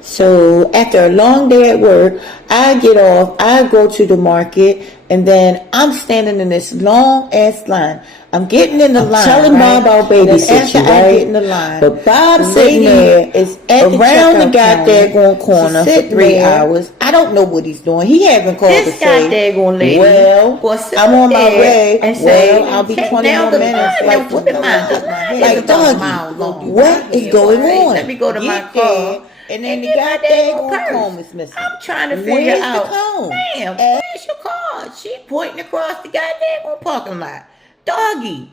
So after a long day at work, I get off, I go to the market, and then I'm standing in this long ass line. I'm getting in the line. Telling Bob I'll babysit you, right? I get in the line, but Bob's sitting there is around the goddamn corner for 3 hours. I don't know what he's doing. He haven't called to say, well, I'm on my way. Well, I'll be 20 more minutes. Like, what the fuck? Like, doggy, what is going on? Let me go to my car. And then the goddamn comb is missing. I'm trying to figure out. Ma'am, where's your car? She pointing across the goddamn parking lot. Doggy,